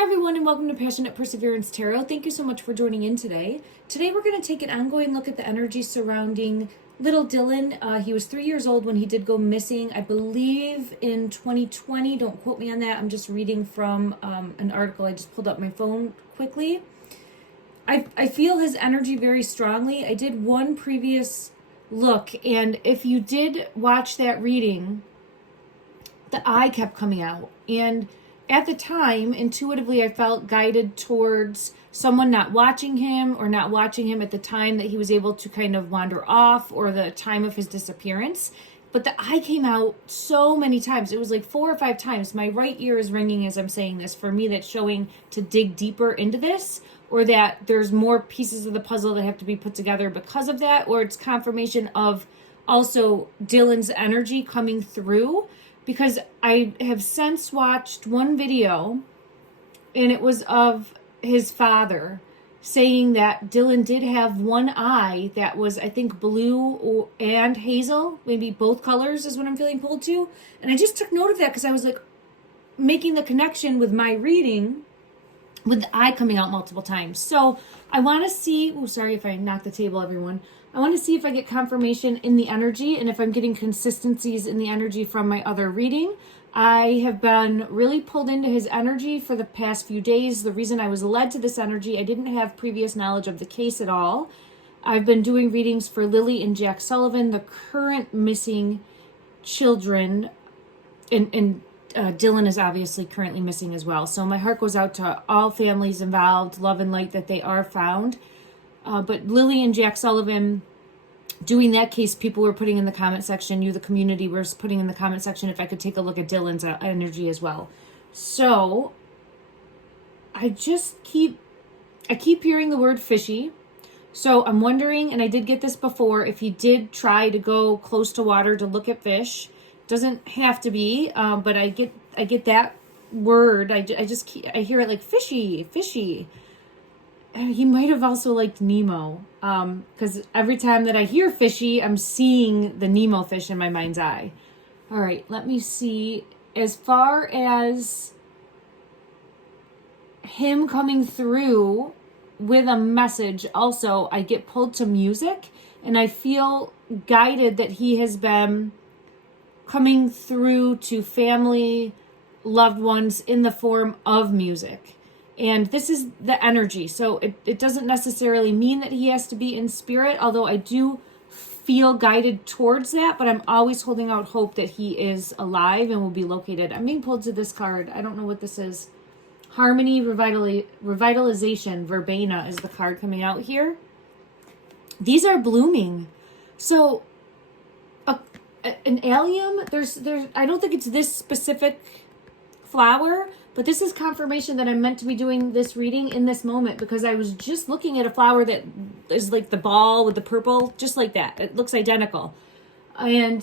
Hi everyone and welcome to Passionate Perseverance Tarot. Thank you so much for joining in today. Today we're going to take an ongoing look at the energy surrounding little Dylan. He was 3 years old when he did go missing, I believe in 2020. Don't quote me on that. I'm just reading from an article. I just pulled up my phone quickly. I feel his energy very strongly. I did one previous look, and if you did watch that reading, the eye kept coming out. And at the time, intuitively, I felt guided towards someone not watching him or not watching him at the time that he was able to kind of wander off or the time of his disappearance. But the eye came out so many times. It was like 4 or 5 times. My right ear is ringing as I'm saying this. For me, that's showing to dig deeper into this, or that there's more pieces of the puzzle that have to be put together because of that, or it's confirmation of also Dylan's energy coming through. Because I have since watched one video, and it was of his father saying that Dylan did have one eye that was, I think, blue and hazel, maybe both colors is what I'm feeling pulled to. And I just took note of that because I was like making the connection with my reading with the eye coming out multiple times. So I want to see, sorry if I knocked the table, everyone. I want to see if I get confirmation in the energy and if I'm getting consistencies in the energy from my other reading. I have been really pulled into his energy for the past few days. The reason I was led to this energy, I didn't have previous knowledge of the case at all. I've been doing readings for Lily and Jack Sullivan, the current missing children, and Dylan is obviously currently missing as well. So my heart goes out to all families involved, love and light that they are found. But Lily and Jack Sullivan, doing that case, people were putting in the comment section, the community were putting in the comment section if I could take a look at Dylan's energy as well. So I keep hearing the word fishy. So I'm wondering, and I did get this before, if he did try to go close to water to look at fish. Doesn't have to be, but I get that word. I hear it like fishy. He might have also liked Nemo, because every time that I hear fishy, I'm seeing the Nemo fish in my mind's eye. All right, let me see. As far as him coming through with a message, also, I get pulled to music, and I feel guided that he has been coming through to family, loved ones in the form of music. And this is the energy. So it doesn't necessarily mean that he has to be in spirit, although I do feel guided towards that, but I'm always holding out hope that he is alive and will be located. I'm being pulled to this card. I don't know what this is. Harmony, Revitalization, Verbena is the card coming out here. These are blooming. So an allium, there's I don't think it's this specific flower, but this is confirmation that I'm meant to be doing this reading in this moment, because I was just looking at a flower that is like the ball with the purple, just like that. It looks identical. And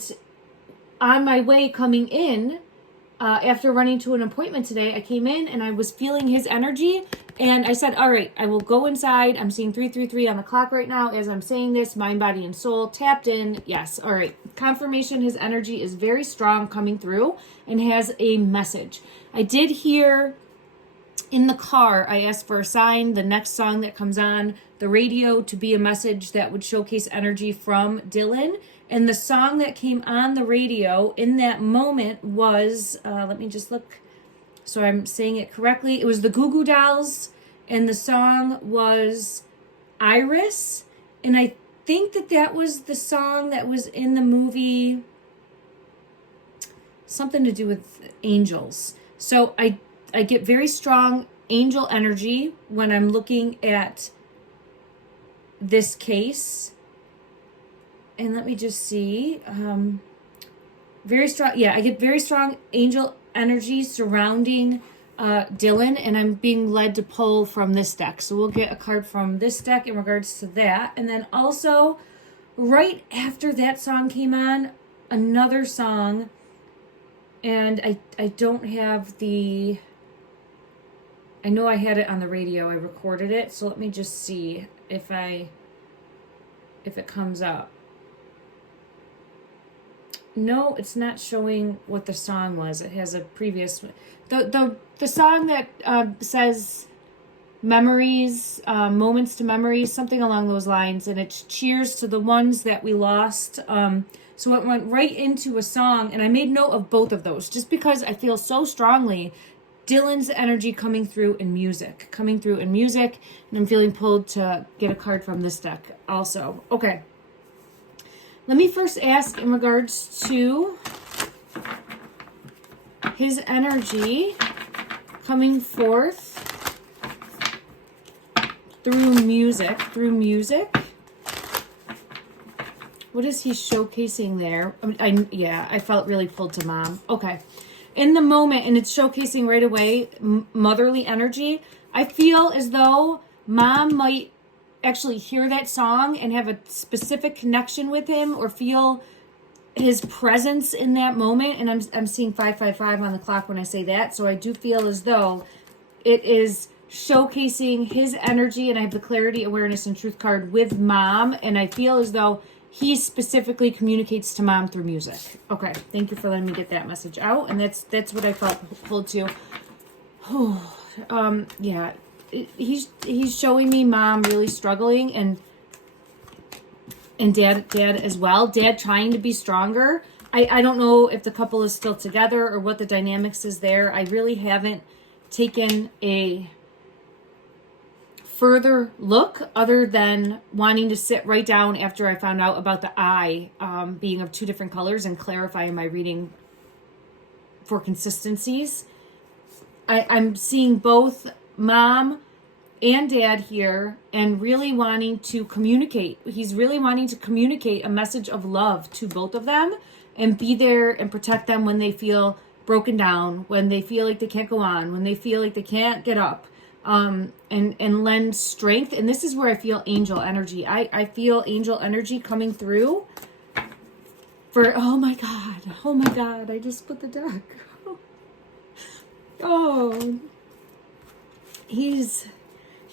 on my way coming in, after running to an appointment today, I came in and I was feeling his energy, and I said, all right, I will go inside. I'm seeing 333 on the clock right now as I'm saying this. Mind, body, and soul tapped in. Yes. All right. Confirmation his energy is very strong coming through and has a message. I did hear in the car, I asked for a sign, the next song that comes on the radio to be a message that would showcase energy from Dylan. And the song that came on the radio in that moment was, let me just look so I'm saying it correctly. It was the Goo Goo Dolls, and the song was Iris. And I think that was the song that was in the movie, something to do with angels. So I get very strong angel energy when I'm looking at this case. And let me just see. Very strong. Yeah, I get very strong angel energy surrounding Dylan, and I'm being led to pull from this deck. So we'll get a card from this deck in regards to that. And then also, right after that song came on, another song, and I don't have the... I know I had it on the radio. I recorded it. So let me just see if it comes up. No, it's not showing what the song was. It has a previous, the song that says memories, moments to memories, something along those lines, and it's cheers to the ones that we lost. So it went right into a song, and I made note of both of those just because I feel so strongly Dylan's energy coming through in music, and I'm feeling pulled to get a card from this deck also. Okay. Let me first ask in regards to his energy coming forth through music. What is he showcasing there? I felt really pulled to mom. Okay. In the moment, and it's showcasing right away, motherly energy. I feel as though mom might actually hear that song and have a specific connection with him or feel his presence in that moment. And I'm seeing 555 on the clock when I say that. So I do feel as though it is showcasing his energy, and I have the clarity, awareness, and truth card with mom. And I feel as though he specifically communicates to mom through music. Okay. Thank you for letting me get that message out. And that's what I felt pulled to. Yeah. He's showing me mom really struggling and dad as well. Dad trying to be stronger. I don't know if the couple is still together or what the dynamics is there. I really haven't taken a further look other than wanting to sit right down after I found out about the eye being of two different colors and clarifying my reading for consistencies. I'm seeing both mom and dad here and really wanting to communicate. He's really wanting to communicate a message of love to both of them and be there and protect them when they feel broken down, when they feel like they can't go on, when they feel like they can't get up, and lend strength. And this is where I feel angel energy. I feel angel energy coming through for, oh my God, I just put the deck. Oh, he's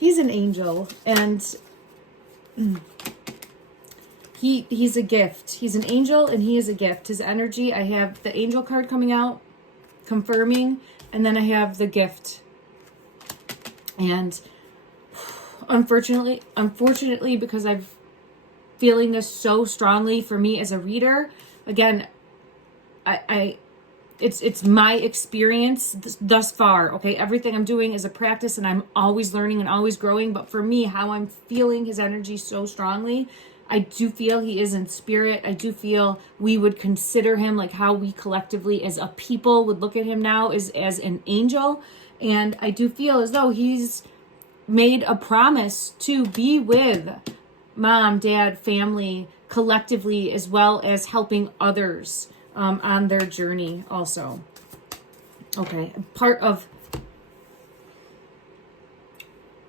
an angel, and he's a gift. He's an angel and he is a gift. His energy, I have the angel card coming out, confirming, and then I have the gift. And unfortunately, because I'm feeling this so strongly for me as a reader, again, it's my experience thus far. Okay. Everything I'm doing is a practice and I'm always learning and always growing. But for me, how I'm feeling his energy so strongly, I do feel he is in spirit. I do feel we would consider him, like how we collectively as a people would look at him now, as an angel. And I do feel as though he's made a promise to be with mom, dad, family collectively, as well as helping others on their journey also. Okay, part of,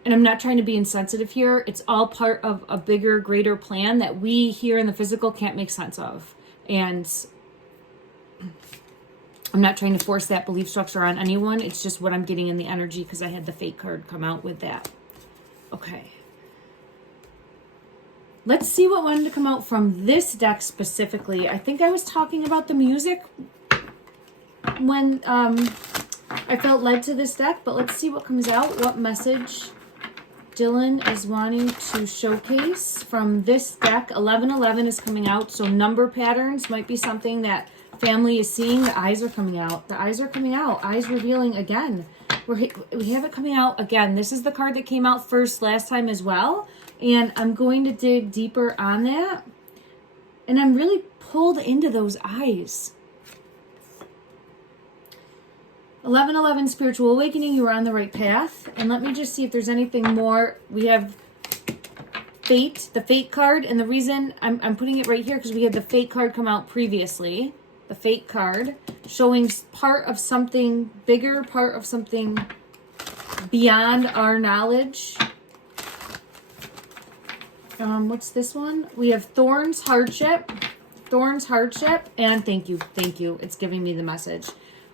and I'm not trying to be insensitive here, it's all part of a bigger, greater plan that we here in the physical can't make sense of. And I'm not trying to force that belief structure on anyone. It's just what I'm getting in the energy because I had the fate card come out with that. Okay. Let's see what wanted to come out from this deck specifically. I think I was talking about the music when I felt led to this deck, but let's see what comes out, what message Dylan is wanting to showcase from this deck. 1111 is coming out, so number patterns might be something that family is seeing. The eyes are coming out. The eyes are coming out. Eyes revealing again. We have it coming out again. This is the card that came out first last time as well. And I'm going to dig deeper on that. And I'm really pulled into those eyes. 1111 Spiritual Awakening, you are on the right path. And let me just see if there's anything more. We have Fate, the Fate card. And the reason I'm putting it right here because we had the Fate card come out previously. The Fate card showing part of something bigger, part of something beyond our knowledge. What's this one? We have Thorns, Hardship, and thank you. It's giving me the message.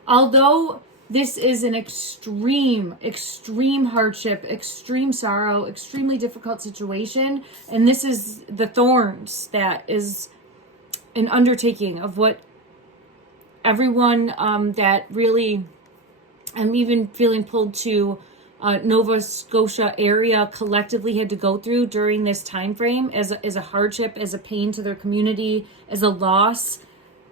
Although this is an extreme hardship, extreme sorrow, extremely difficult situation, and this is the thorns that is an undertaking of what everyone that really, I'm even feeling pulled to Nova Scotia area collectively had to go through during this time frame as a hardship, as a pain to their community, as a loss.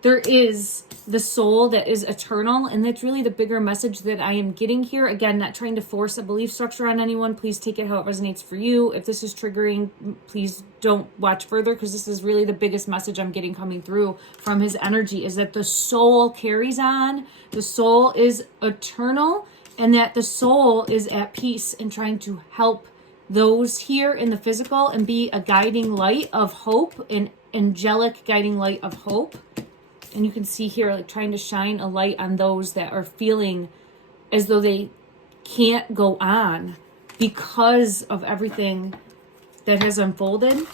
There is the soul that is eternal, and that's really the bigger message that I am getting here. Again, not trying to force a belief structure on anyone. Please take it how it resonates for you. If this is triggering, please don't watch further, because this is really the biggest message I'm getting coming through from his energy, is that the soul carries on, the soul is eternal, and that the soul is at peace and trying to help those here in the physical and be a guiding light of hope, an angelic guiding light of hope. And you can see here, like, trying to shine a light on those that are feeling as though they can't go on because of everything that has unfolded,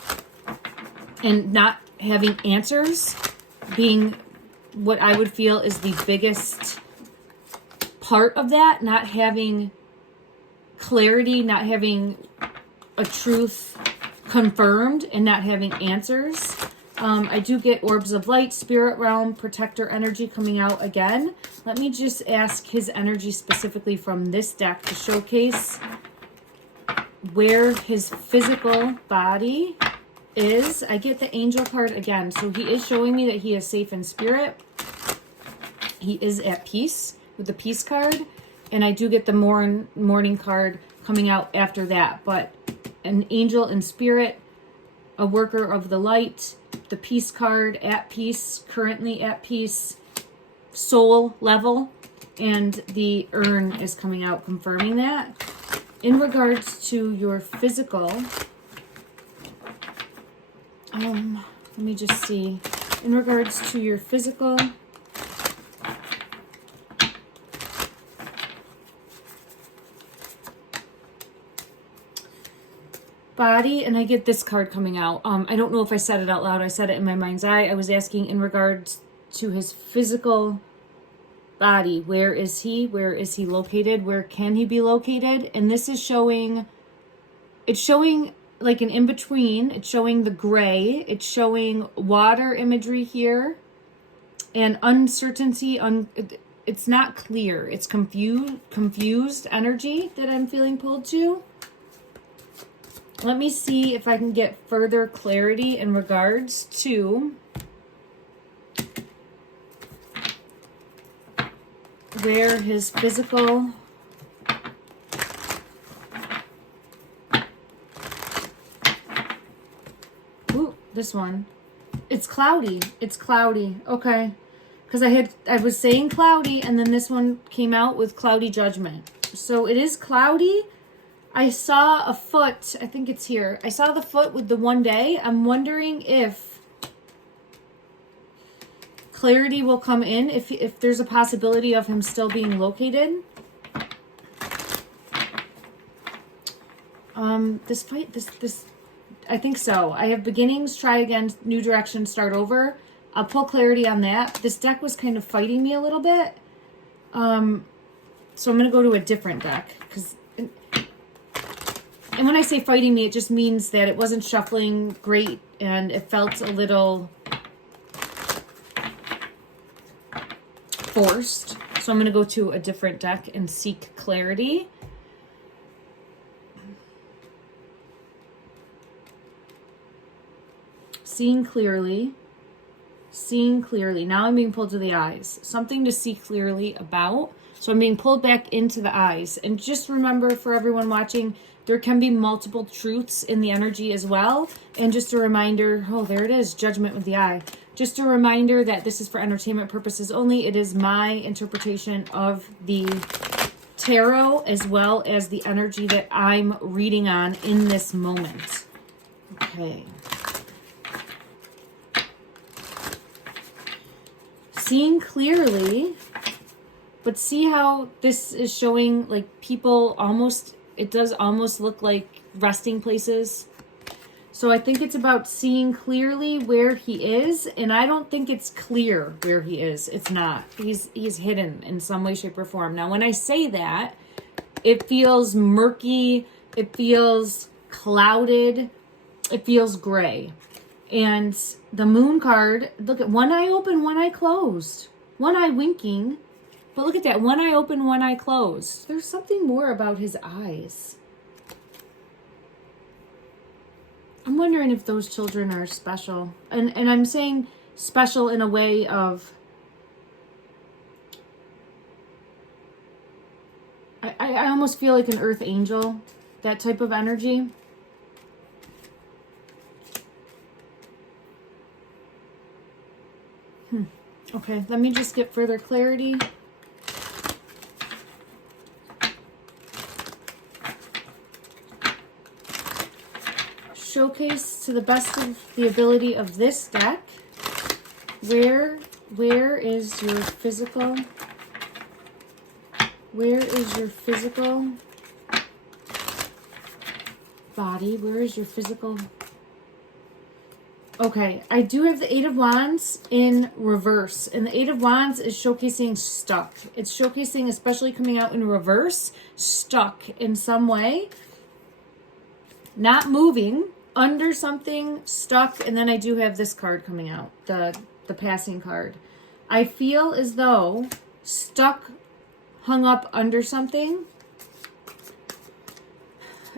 and not having answers being what I would feel is the biggest part of that. Not having clarity, not having a truth confirmed, and not having answers. I do get orbs of light, spirit realm, protector energy coming out again. Let me just ask his energy specifically from this deck to showcase where his physical body is. I get the angel card again. So he is showing me that he is safe in spirit. He is at peace with the peace card. And I do get the morning card coming out after that. But an angel in spirit, a worker of the light, the peace card, at peace, currently at peace, soul level, and the urn is coming out confirming that. In regards to your physical, let me just see. In regards to your physical, body, and I get this card coming out. I don't know if I said it out loud. I said it in my mind's eye. I was asking in regards to his physical body. Where is he? Where is he located? Where can he be located? And this is showing, it's showing like an in-between. It's showing the gray. It's showing water imagery here. And uncertainty. It's not clear. It's confused energy that I'm feeling pulled to. Let me see if I can get further clarity in regards to where his physical this one. It's cloudy. It's cloudy. Okay. Because I was saying cloudy, and then this one came out with cloudy judgment. So it is cloudy. I saw a foot. I think it's here. I saw the foot with the 1 day. I'm wondering if clarity will come in, if there's a possibility of him still being located. This I think so. I have beginnings, try again, new direction, start over. I'll pull clarity on that. This deck was kind of fighting me a little bit. So I'm going to go to a different deck, because and when I say fighting me, it just means that it wasn't shuffling great and it felt a little forced. So I'm going to go to a different deck and seek clarity. Seeing clearly. Seeing clearly. Now I'm being pulled to the eyes. Something to see clearly about. So I'm being pulled back into the eyes. And just remember, for everyone watching, there can be multiple truths in the energy as well. And just a reminder, oh, there it is, judgment with the eye. Just a reminder that this is for entertainment purposes only. It is my interpretation of the tarot as well as the energy that I'm reading on in this moment. Okay. Seeing clearly, but see how this is showing like people almost, it does almost look like resting places. So I think it's about seeing clearly where he is, and I don't think it's clear where he is. It's not. He's hidden in some way, shape, or form. Now, when I say that, it feels murky, it feels clouded, it feels gray. And the moon card, look at one eye open, one eye closed. One eye winking. But look at that. One eye open, one eye closed. There's something more about his eyes. I'm wondering if those children are special. And I'm saying special in a way of... I almost feel like an earth angel. That type of energy. Okay, let me just get further clarity. Showcase to the best of the ability of this deck. Where is your physical? Where is your physical body? Where is your physical? Okay, I do have the Eight of Wands in reverse. And the Eight of Wands is showcasing stuck. It's showcasing, especially coming out in reverse, stuck in some way. Not moving, under something, stuck. And then I do have this card coming out, the passing card. I feel as though stuck, hung up under something.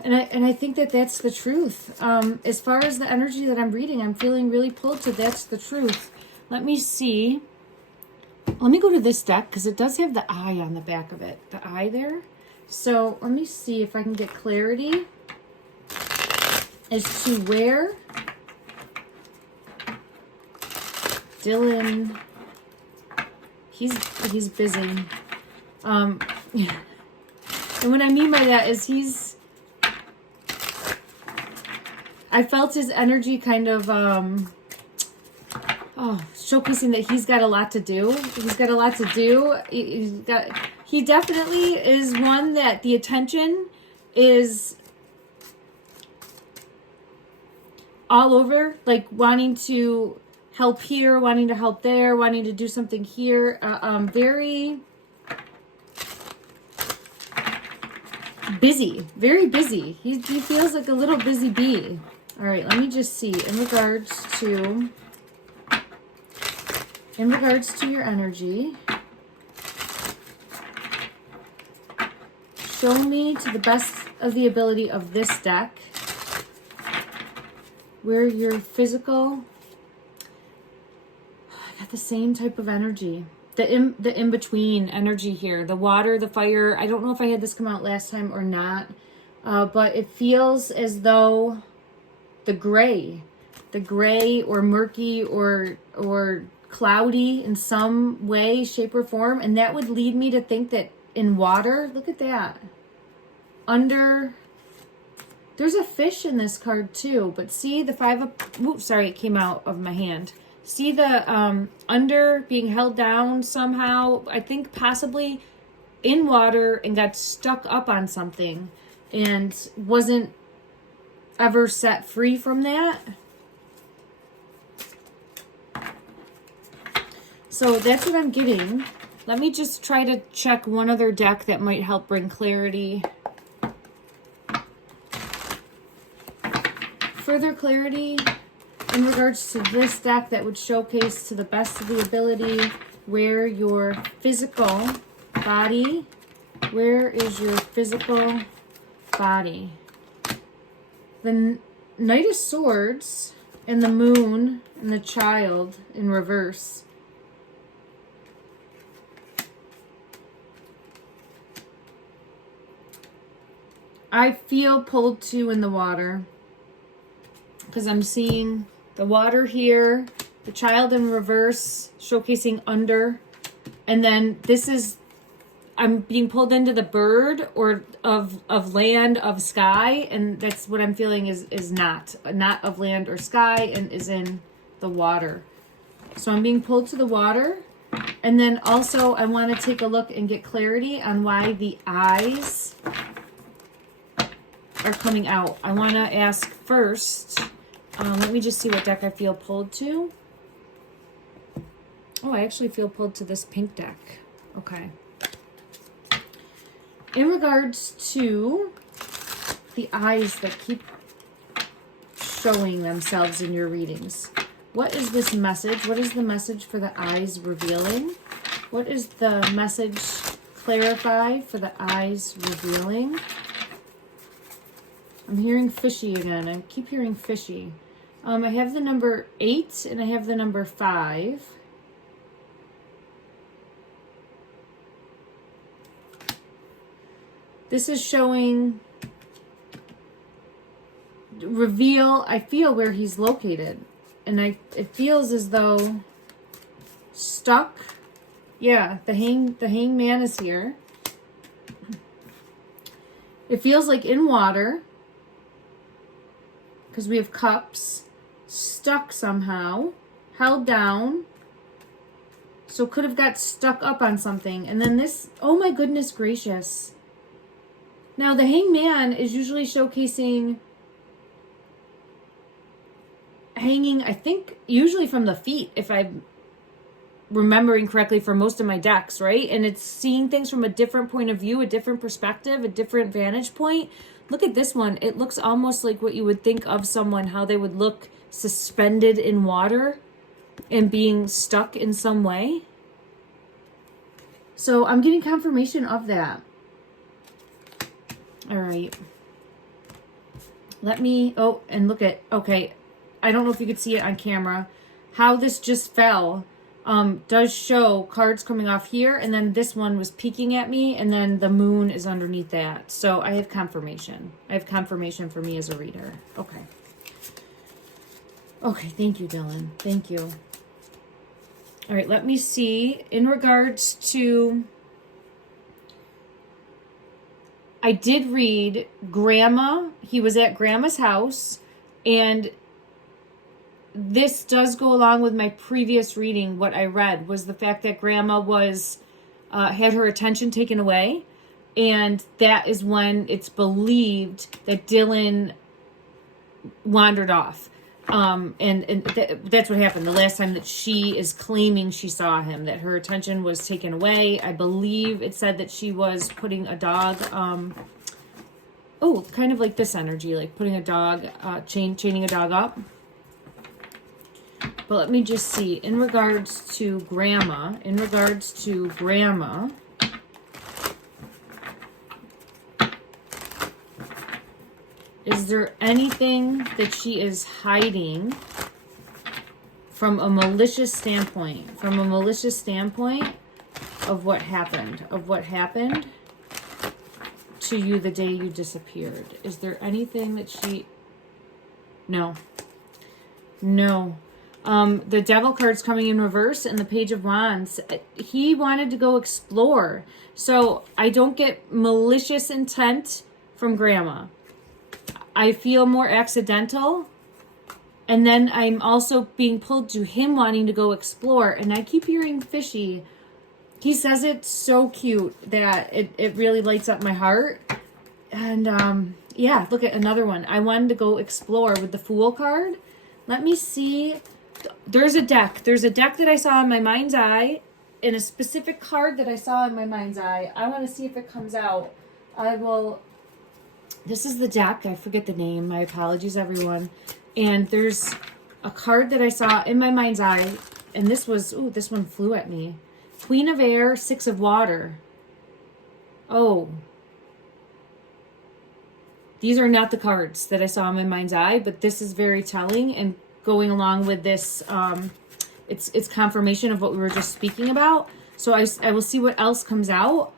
And I think that that's the truth. As far as the energy that I'm reading, I'm feeling really pulled to that's the truth. Let me see. Let me go to this deck because it does have the eye on the back of it. The eye there. So let me see if I can get clarity as to where Dylan, he's busy. And what I mean by that is I felt his energy kind of, showcasing that he's got a lot to do. He's got a lot to do. He definitely is one that the attention is all over, like wanting to help here, wanting to help there, wanting to do something here. Very busy, very busy. He feels like a little busy bee. All right, let me just see in regards to your energy. Show me to the best of the ability of this deck where your physical, I got the same type of energy. The in-between energy here. The water, the fire. I don't know if I had this come out last time or not. But it feels as though the gray or murky or cloudy in some way, shape, or form. And that would lead me to think that in water, look at that. There's a fish in this card too. But see the it came out of my hand. See the under being held down somehow. I think possibly in water and got stuck up on something and wasn't ever set free from that. So that's what I'm getting. Let me just try to check one other deck that might help bring clarity. Further clarity in regards to this deck that would showcase to the best of the ability where your physical body, where is your physical body? The Knight of Swords and the Moon and the Child in reverse. I feel pulled to in the water because I'm seeing the water here, the Child in reverse, showcasing under. And then I'm being pulled into the bird or of land, of sky. And that's what I'm feeling is not of land or sky and is in the water. So I'm being pulled to the water. And then also I want to take a look and get clarity on why the eyes are coming out. I want to ask first... let me just see what deck I feel pulled to. Oh, I actually feel pulled to this pink deck. Okay. In regards to the eyes that keep showing themselves in your readings, what is this message? What is the message for the eyes revealing? What is the message clarify for the eyes revealing? I'm hearing fishy again. I keep hearing fishy. I have the number 8 and I have the number 5. This is showing reveal. I feel where he's located, and it feels as though stuck. Yeah, the hangman is here. It feels like in water because we have cups, stuck somehow, held down. So could have got stuck up on something, and then this. Oh my goodness gracious! Now the hangman is usually showcasing hanging, I think, usually from the feet, if I'm remembering correctly for most of my decks, right? And it's seeing things from a different point of view, a different perspective, a different vantage point. Look at this one. It looks almost like what you would think of someone, how they would look suspended in water and being stuck in some way. So I'm getting confirmation of that. All right. Let me, oh, and look at, okay. I don't know if you could see it on camera. How this just fell does show cards coming off here, and then this one was peeking at me, and then the moon is underneath that. So I have confirmation. I have confirmation for me as a reader. Okay. Okay, thank you, Dylan. Thank you. All right, let me see. In regards to... I did read Grandma. He was at Grandma's house, and... this does go along with my previous reading. What I read was the fact that Grandma was had her attention taken away, and that is when it's believed that Dylan wandered off. That's what happened the last time that she is claiming she saw him, that her attention was taken away. I believe it said that she was putting a dog, kind of like this energy, like putting a dog, chaining a dog up. But let me just see, in regards to Grandma, is there anything that she is hiding from a malicious standpoint? Of what happened to you the day you disappeared? Is there anything that she... No. The Devil card's coming in reverse and the Page of Wands. He wanted to go explore. So I don't get malicious intent from Grandma. I feel more accidental. And then I'm also being pulled to him wanting to go explore. And I keep hearing fishy. He says it's so cute that it really lights up my heart. And yeah, look at another one. I wanted to go explore with the Fool card. Let me see... There's a deck that I saw in my mind's eye, and a specific card that I saw in my mind's eye. I want to see if it comes out. This is the deck. I forget the name. My apologies, everyone. And there's a card that I saw in my mind's eye, and this one flew at me. Queen of Air, 6 of Water. Oh. These are not the cards that I saw in my mind's eye, but this is very telling, and going along with this, it's confirmation of what we were just speaking about. So I will see what else comes out.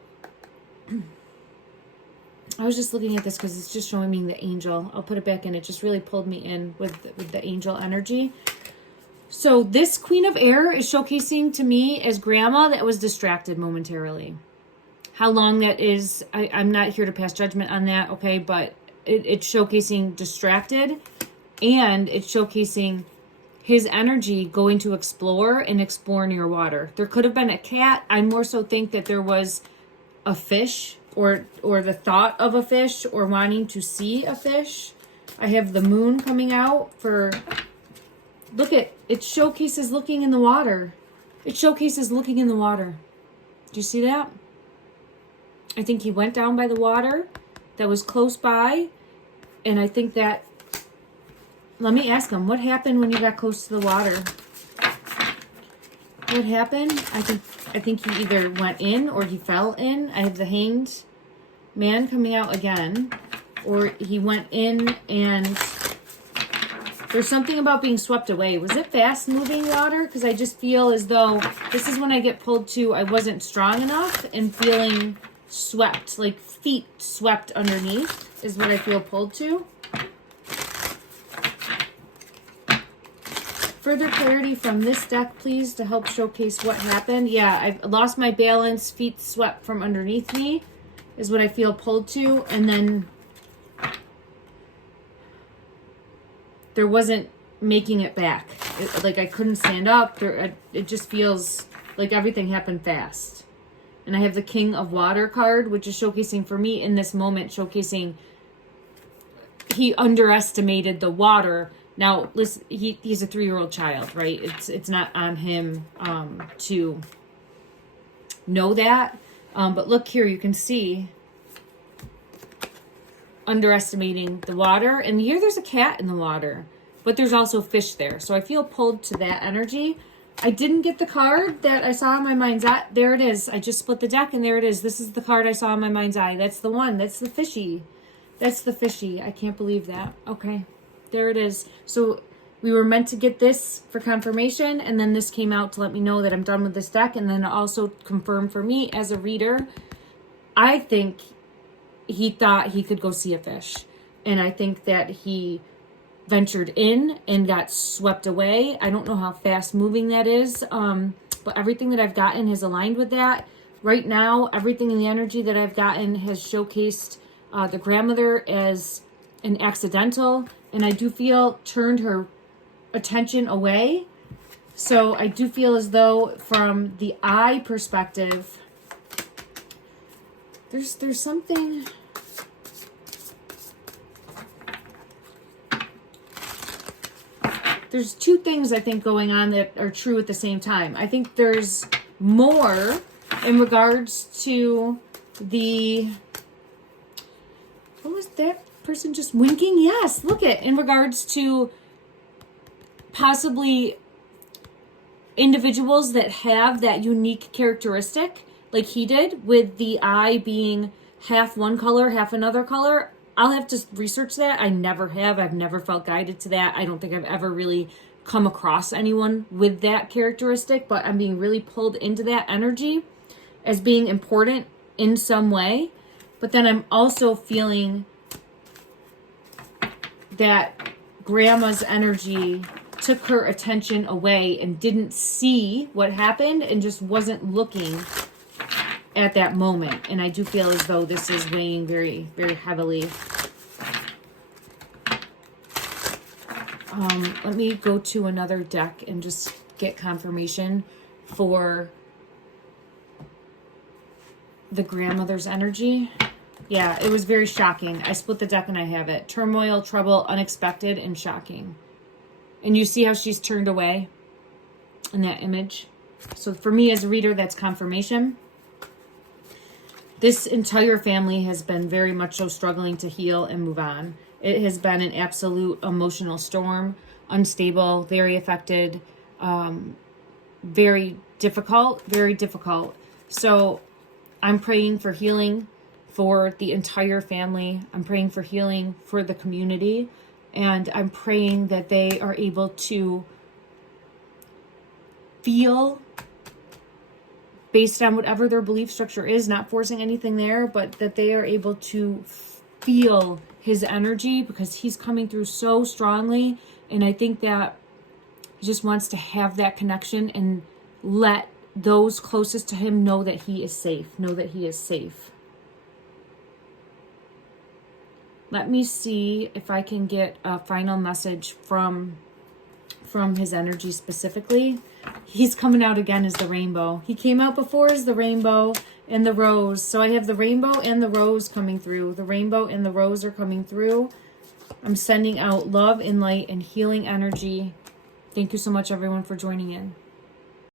I was just looking at this because it's just showing me the angel. I'll put it back in. It just really pulled me in with the angel energy. So this Queen of Air is showcasing to me as Grandma that was distracted momentarily. How long that is, I'm not here to pass judgment on that, okay? But it's showcasing distracted. And it's showcasing his energy going to explore near water. There could have been a cat. I more so think that there was a fish or the thought of a fish or wanting to see a fish. I have the moon coming out for... Look at... It showcases looking in the water. Do you see that? I think he went down by the water that was close by. And I think that... Let me ask him, what happened when you got close to the water? What happened? I think he either went in or he fell in. I have the Hanged Man coming out again. Or he went in and there's something about being swept away. Was it fast moving water? Because I just feel as though this is when I get pulled to I wasn't strong enough and feeling swept, like feet swept underneath is what I feel pulled to. Further clarity from this deck, please, to help showcase what happened. Yeah, I lost my balance, feet swept from underneath me is what I feel pulled to. And then there wasn't making it back. Like I couldn't stand up. It just feels like everything happened fast. And I have the King of Water card, which is showcasing for me in this moment, showcasing he underestimated the water. Now, listen, he's a 3-year-old child, right? It's not on him to know that. But look here, you can see underestimating the water. And here there's a cat in the water, but there's also fish there. So I feel pulled to that energy. I didn't get the card that I saw in my mind's eye. There it is. I just split the deck and there it is. This is the card I saw in my mind's eye. That's the one. That's the fishy. That's the fishy. I can't believe that. Okay. There it is. So we were meant to get this for confirmation, and then this came out to let me know that I'm done with this deck, and then also confirmed for me as a reader. I think he thought he could go see a fish, and I think that he ventured in and got swept away. I don't know how fast moving that is, but everything that I've gotten has aligned with that. Right now, everything in the energy that I've gotten has showcased the grandmother as an accidental, and I do feel turned her attention away. So I do feel as though from the eye perspective, there's something. There's two things I think going on that are true at the same time. I think there's more in regards to the, what was that person just winking? Yes, look at, in regards to possibly individuals that have that unique characteristic like he did, with the eye being half one color, half another color. I'll have to research that. I never have. I've never felt guided to that. I don't think I've ever really come across anyone with that characteristic, but I'm being really pulled into that energy as being important in some way. But then I'm also feeling that grandma's energy took her attention away and didn't see what happened and just wasn't looking at that moment. And I do feel as though this is weighing very, very heavily. Let me go to another deck and just get confirmation for the grandmother's energy. Yeah, it was very shocking. I split the deck and I have it. Turmoil, trouble, unexpected, and shocking. And you see how she's turned away in that image? So for me as a reader, that's confirmation. This entire family has been very much so struggling to heal and move on. It has been an absolute emotional storm, unstable, very affected, very difficult, very difficult. So I'm praying for healing for the entire family. I'm praying for healing for the community. And I'm praying that they are able to feel based on whatever their belief structure is, not forcing anything there, but that they are able to feel his energy because he's coming through so strongly. And I think that he just wants to have that connection and let those closest to him know that he is safe, know that he is safe. Let me see if I can get a final message from his energy specifically. He's coming out again as the rainbow. He came out before as the rainbow and the rose. So I have the rainbow and the rose coming through. The rainbow and the rose are coming through. I'm sending out love and light and healing energy. Thank you so much, everyone, for joining in.